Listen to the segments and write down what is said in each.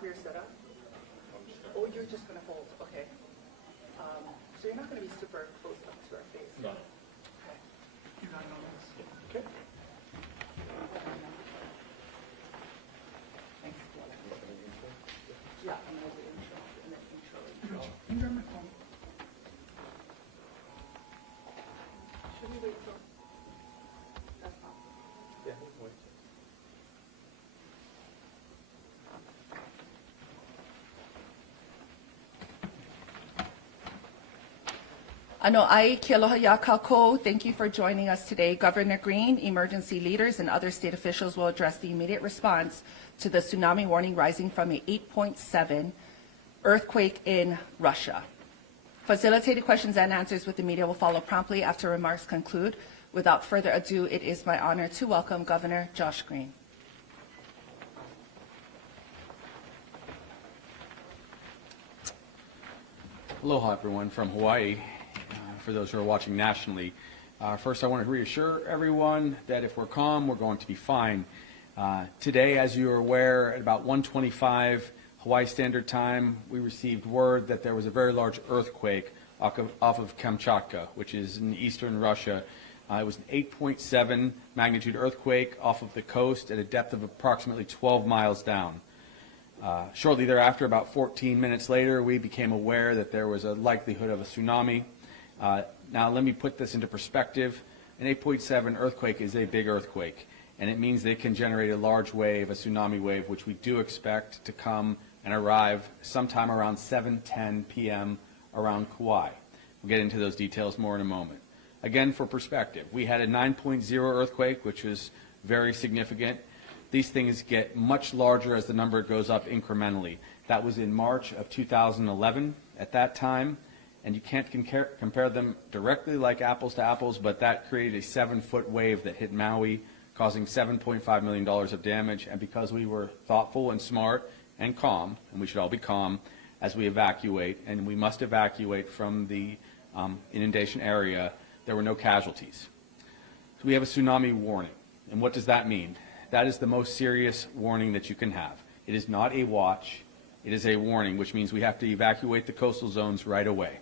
have your setup? Oh, you're just going to hold. Okay. So you're not going to be super close up to our face. No. Okay. You got it on this? Okay. Thanks. Yeah, I'm going to do intro and then intro. Can you grab my phone? Should we wait till? That's not. Yeah, we can wait. Ano ai ke aloha ya kākou. Thank you for joining us today. Governor Green, emergency leaders, and other state officials will address the immediate response to the tsunami warning rising from a 8.7 earthquake in Russia. Facilitated questions and answers with the media will follow promptly after remarks conclude. Without further ado, it is my honor to welcome Governor Josh Green. Aloha, everyone from Hawaii. For those who are watching nationally, first I want to reassure everyone that if we're calm, we're going to be fine. Today, as you are aware, at about 1:25 Hawaii Standard Time, we received word that there was a very large earthquake off of Kamchatka, which is in eastern Russia. It was an 8.7 magnitude earthquake off of the coast at a depth of approximately 12 miles down. Shortly thereafter, about 14 minutes later, we became aware that there was a likelihood of a tsunami. Now, let me put this into perspective. An 8.7 earthquake is a big earthquake, and it means they can generate a large wave, a tsunami wave, which we do expect to come and arrive sometime around 7:10 p.m. around Kauai. We'll get into those details more in a moment. Again, for perspective, we had a 9.0 earthquake, which was very significant. These things get much larger as the number goes up incrementally. That was in March of 2011 at that time, and you can't compare them directly like apples to apples, but that created a 7-foot wave that hit Maui, causing $7.5 million of damage. And because we were thoughtful and smart and calm, and we should all be calm as we evacuate, and we must evacuate from the inundation area, there were no casualties. So we have a tsunami warning. And what does that mean? That is the most serious warning that you can have. It is not a watch. It is a warning, which means we have to evacuate the coastal zones right away.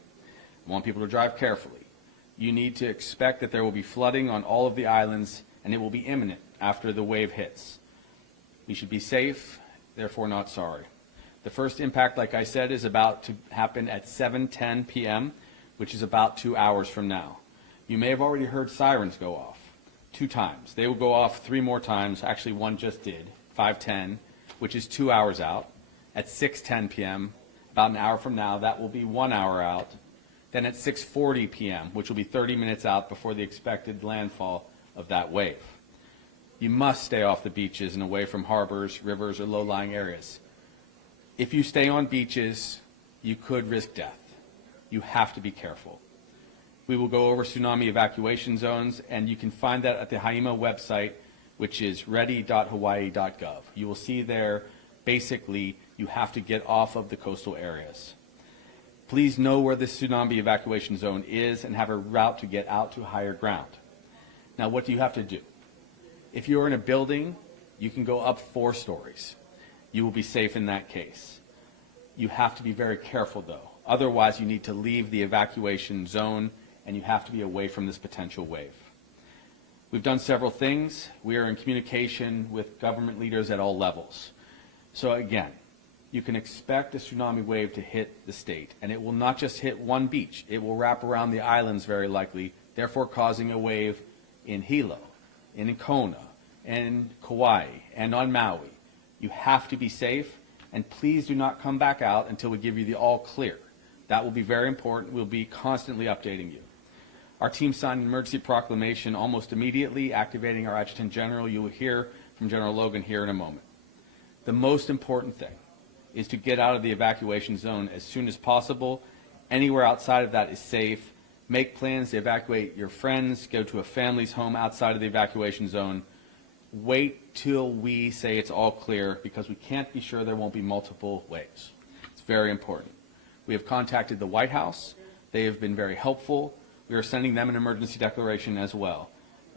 I want people to drive carefully. You need to expect that there will be flooding on all of the islands, and it will be imminent after the wave hits. We should be safe, therefore not sorry. The first impact, like I said, is about to happen at 7:10 p.m., which is about 2 hours from now. You may have already heard sirens go off 2 times. They will go off 3 more times. Actually, one just did, 5:10, which is 2 hours out. At 6:10 p.m., about an hour from now, that will be 1 hour out. Then at 6:40 p.m., which will be 30 minutes out before the expected landfall of that wave. You must stay off the beaches and away from harbors, rivers, or low-lying areas. If you stay on beaches, you could risk death. You have to be careful. We will go over tsunami evacuation zones, and you can find that at the HAIMA website, which is ready.hawaii.gov. You will see there, basically, you have to get off of the coastal areas. Please know where the tsunami evacuation zone is and have a route to get out to higher ground. Now, what do you have to do? If you're in a building, you can go up 4 stories. You will be safe in that case. You have to be very careful, though. Otherwise, you need to leave the evacuation zone, and you have to be away from this potential wave. We've done several things. We are in communication with government leaders at all levels. So again, you can expect a tsunami wave to hit the state, and it will not just hit one beach. It will wrap around the islands very likely, therefore causing a wave in Hilo, in Kona, and Kauai, and on Maui. You have to be safe, and please do not come back out until we give you the all clear. That will be very important. We'll be constantly updating you. Our team signed an emergency proclamation almost immediately, activating our Adjutant General. You will hear from General Logan here in a moment. The most important thing is to get out of the evacuation zone as soon as possible. Anywhere outside of that is safe. Make plans to evacuate your friends, go to a family's home outside of the evacuation zone. Wait till we say it's all clear, because we can't be sure there won't be multiple waves. It's very important. We have contacted the White House. They have been very helpful. We are sending them an emergency declaration as well,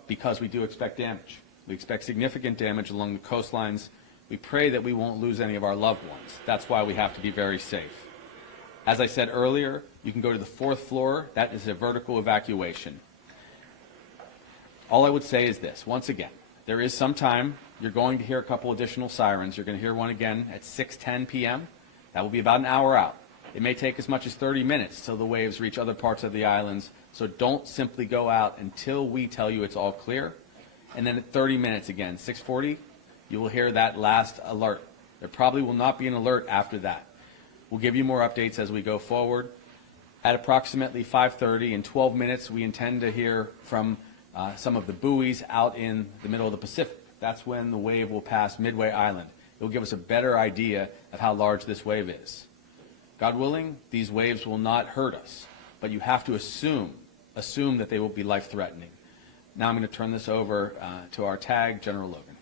because we do expect damage. We expect significant damage along the coastlines. We pray that we won't lose any of our loved ones. That's why we have to be very safe. As I said earlier, you can go to the 4th floor. That is a vertical evacuation. All I would say is this. Once again, there is some time. You're going to hear a couple additional sirens. You're going to hear one again at 6:10 p.m. That will be about an hour out. It may take as much as 30 minutes till the waves reach other parts of the islands, so don't simply go out until we tell you it's all clear. And then at 30 minutes again, 6:40, you will hear that last alert. There probably will not be an alert after that. We'll give you more updates as we go forward. At approximately 5:30, in 12 minutes, we intend to hear from some of the buoys out in the middle of the Pacific. That's when the wave will pass Midway Island. It will give us a better idea of how large this wave is. God willing, these waves will not hurt us, but you have to assume that they will be life-threatening. Now I'm going to turn this over to our TAG, General Logan.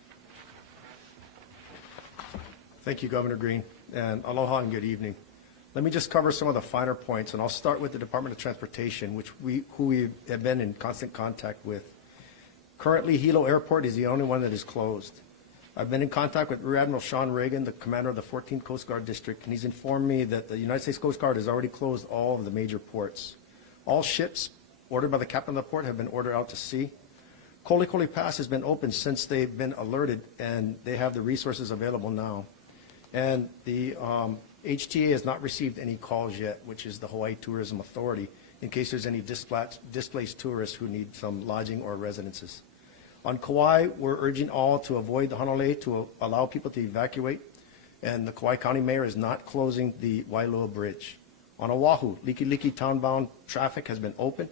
Thank you, Governor Green, and aloha and good evening. Let me just cover some of the finer points, and I'll start with the Department of Transportation, who we have been in constant contact with. Currently, Hilo Airport is the only one that is closed. I've been in contact with Rear Admiral Sean Reagan, the commander of the 14th Coast Guard District, and he's informed me that the United States Coast Guard has already closed all of the major ports. All ships ordered by the captain of the port have been ordered out to sea. Kolikoli Pass has been open since they've been alerted, and they have the resources available now. And the HTA has not received any calls yet, which is the Hawaii Tourism Authority, in case there's any displaced tourists who need some lodging or residences. On Kauai, we're urging all to avoid the Honolulu to allow people to evacuate, and the Kauai County Mayor is not closing the Wailua Bridge. On Oahu, Likelike townbound traffic has been opened.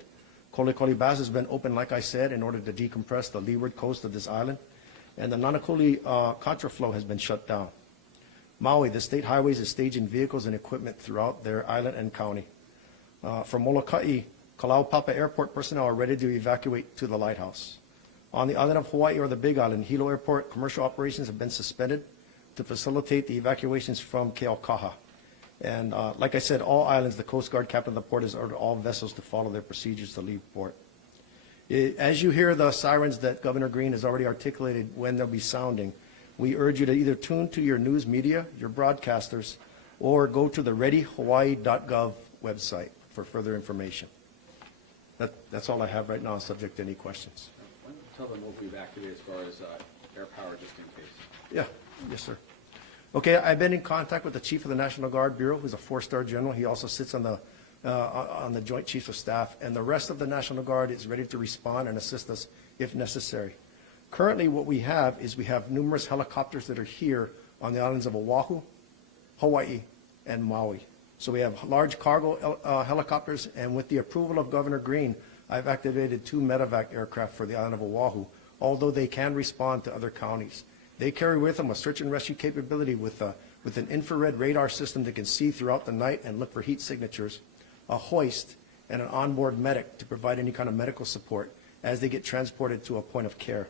Kolikoli Bass has been opened, like I said, in order to decompress the leeward coast of this island, and the Nanakuli contraflow has been shut down. Maui, the state highways is staging vehicles and equipment throughout their island and county. From Molokai, Kalaupapa Airport personnel are ready to evacuate to the lighthouse. On the island of Hawaii or the Big Island, Hilo Airport commercial operations have been suspended to facilitate the evacuations from Keaukaha. And like I said, all islands, the Coast Guard captain of the port has ordered all vessels to follow their procedures to leave port. As you hear the sirens that Governor Green has already articulated when they'll be sounding, we urge you to either tune to your news media, your broadcasters, or go to the readyhawaii.gov website for further information. That's all I have right now, subject to any questions. Tell them we'll be evacuated as far as air power, just in case. Yeah, yes, sir. Okay, I've been in contact with the Chief of the National Guard Bureau, who's a 4-star general. He also sits on the Joint Chiefs of Staff, and the rest of the National Guard is ready to respond and assist us if necessary. Currently, what we have is we have numerous helicopters that are here on the islands of Oahu, Hawaii, and Maui. So we have large cargo helicopters, and with the approval of Governor Green, I've activated 2 medevac aircraft for the island of Oahu, although they can respond to other counties. They carry with them a search and rescue capability with an infrared radar system that can see throughout the night and look for heat signatures, a hoist, and an onboard medic to provide any kind of medical support as they get transported to a point of care.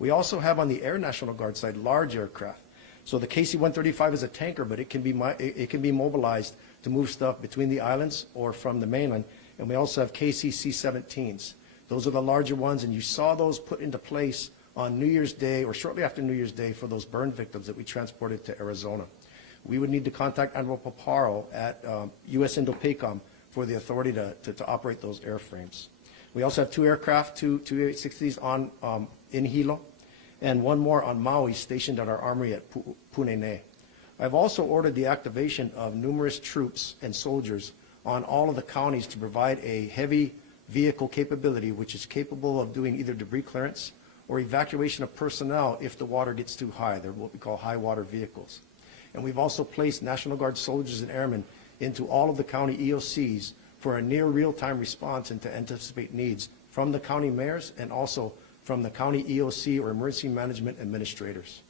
We also have on the Air National Guard side large aircraft. So the KC-135 is a tanker, but it can be mobilized to move stuff between the islands or from the mainland. And we also have KC-C-17s. Those are the larger ones, and you saw those put into place on New Year's Day or shortly after New Year's Day for those burn victims that we transported to Arizona. We would need to contact Admiral Paparo at U.S. Indo-PACOM for the authority to operate those airframes. We also have 2 aircraft, two 860s in Hilo, and 1 more on Maui stationed at our armory at Punene. I've also ordered the activation of numerous troops and soldiers on all of the counties to provide a heavy vehicle capability, which is capable of doing either debris clearance or evacuation of personnel if the water gets too high. They're what we call high water vehicles. And we've also placed National Guard soldiers and airmen into all of the county EOCs for a near real-time response and to anticipate needs from the county mayors and also from the county EOC or emergency management administrators.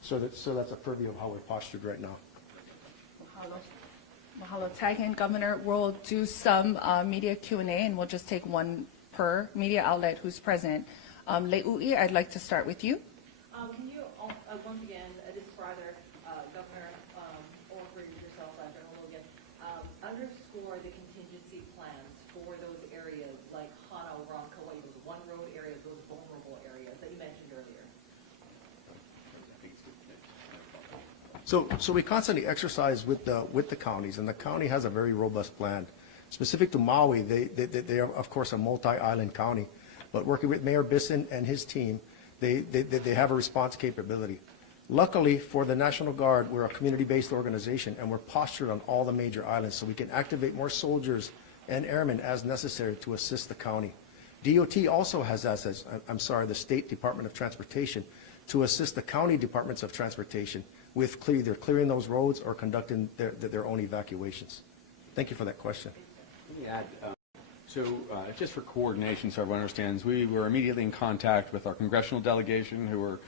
So that's a purview of how we're postured right now. Mahalo. Mahalo, Tag and Governor. We'll do some media Q&A, and we'll just take one per media outlet who's present. Le'ui, I'd like to start with you. Can you, once again, this is for either Governor or for yourself, General Logan, underscore the contingency plans for those areas like Hana over on Kauai, those one-road areas, those vulnerable areas that you mentioned earlier? So we constantly exercise with the counties, and the county has a very robust plan. Specific to Maui, they are, of course, a multi-island county, but working with Mayor Bisson and his team, they have a response capability. Luckily, for the National Guard, we're a community-based organization, and we're postured on all the major islands, so we can activate more soldiers and airmen as necessary to assist the county. DOT also has assets, the State Department of Transportation, to assist the county departments of transportation with either clearing those roads or conducting their own evacuations. Thank you for that question. Let me add, just for coordination, so everyone understands, we were immediately in contact with our congressional delegation, who were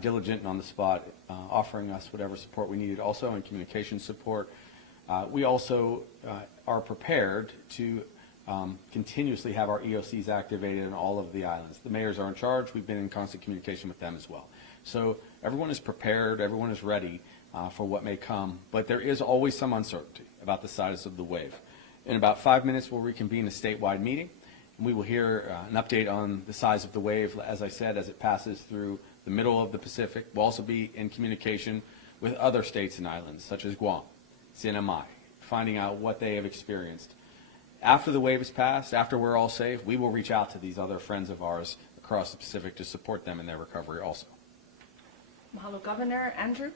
diligent and on the spot, offering us whatever support we needed, also in communication support. We also are prepared to continuously have our EOCs activated on all of the islands. The mayors are in charge. We've been in constant communication with them as well. So everyone is prepared. Everyone is ready for what may come. But there is always some uncertainty about the size of the wave. In about 5 minutes, we'll reconvene a statewide meeting. And we will hear an update on the size of the wave, as I said, as it passes through the middle of the Pacific. We'll also be in communication with other states and islands, such as Guam, Tsunami, finding out what they have experienced. After the wave is passed, after we're all safe, we will reach out to these other friends of ours across the Pacific to support them in their recovery also. Mahalo, Governor. Andrew?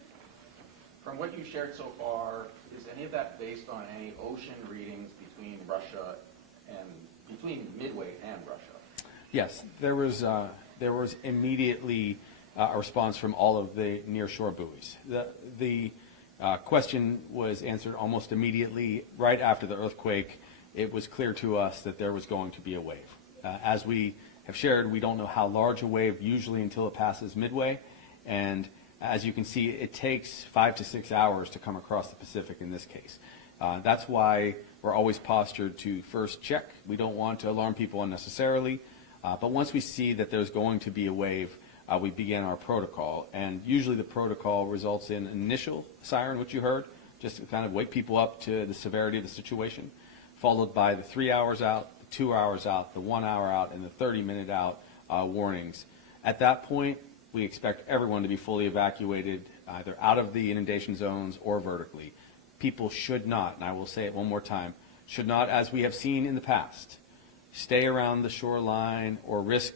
From what you shared so far, is any of that based on any ocean readings between Russia and between Midway and Russia? Yes, there was immediately a response from all of the nearshore buoys. The question was answered almost immediately. Right after the earthquake, it was clear to us that there was going to be a wave. As we have shared, we don't know how large a wave usually until it passes Midway, and as you can see, it takes 5 to 6 hours to come across the Pacific in this case. That's why we're always postured to first check. We don't want to alarm people unnecessarily, but once we see that there's going to be a wave, we begin our protocol, and usually the protocol results in an initial siren, which you heard, just to kind of wake people up to the severity of the situation, followed by the 3 hours out, the 2 hours out, the 1 hour out, and the 30-minute out warnings. At that point, we expect everyone to be fully evacuated, either out of the inundation zones or vertically. People should not, and I will say it one more time, should not, as we have seen in the past, stay around the shoreline or risk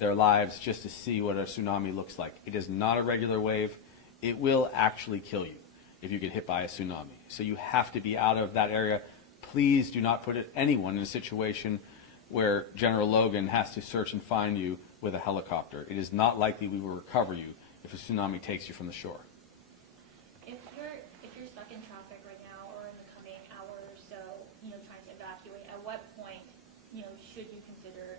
their lives just to see what a tsunami looks like. It is not a regular wave. It will actually kill you if you get hit by a tsunami. So you have to be out of that area. Please do not put anyone in a situation where General Logan has to search and find you with a helicopter. It is not likely we will recover you if a tsunami takes you from the shore. If you're stuck in traffic right now or in the coming hour or so, trying to evacuate, at what point, should you consider,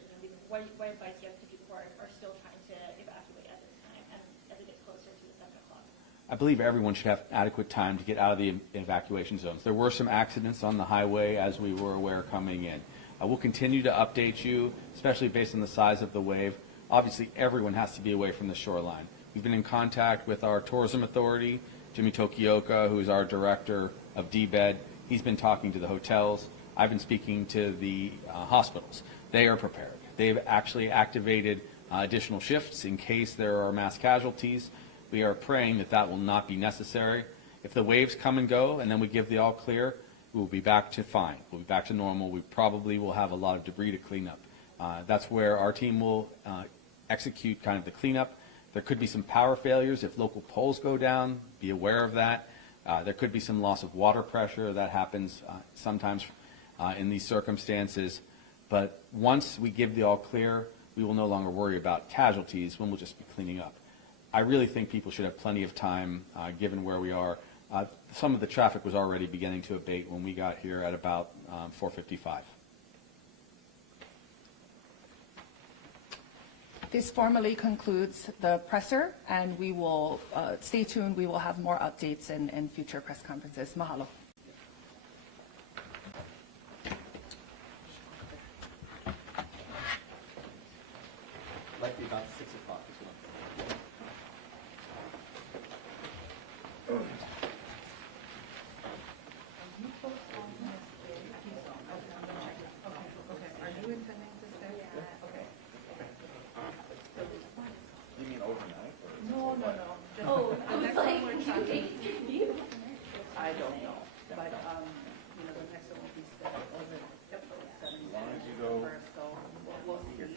what advice do you have to people who are still trying to evacuate at this time and as it gets closer to the 7 o'clock? I believe everyone should have adequate time to get out of the evacuation zones. There were some accidents on the highway, as we were aware, coming in. We'll continue to update you, especially based on the size of the wave. Obviously, everyone has to be away from the shoreline. We've been in contact with our tourism authority, Jimmy Tokioka, who is our director of DBED. He's been talking to the hotels. I've been speaking to the hospitals. They are prepared. They've actually activated additional shifts in case there are mass casualties. We are praying that that will not be necessary. If the waves come and go and then we give the all clear, we will be back to fine. We'll be back to normal. We probably will have a lot of debris to clean up. That's where our team will execute kind of the cleanup. There could be some power failures if local poles go down. Be aware of that. There could be some loss of water pressure. That happens sometimes in these circumstances. But once we give the all clear, we will no longer worry about casualties when we'll just be cleaning up. I really think people should have plenty of time given where we are. Some of the traffic was already beginning to abate when we got here at about 4:55. This formally concludes the presser, and we will stay tuned. We will have more updates in future press conferences. Mahalo. Likely about 6 o'clock as well. You mean overnight? Or Oh, I was like, don't know. But, you know, the next one will be seven, As long as you go, so we'll see. You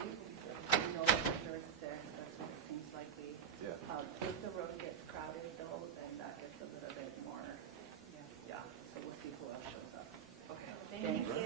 know, there's there, that's what it seems likely. Yeah. If the road gets crowded though, then that gets a little bit more, yeah, so we'll see who else shows up. Okay. Thank you.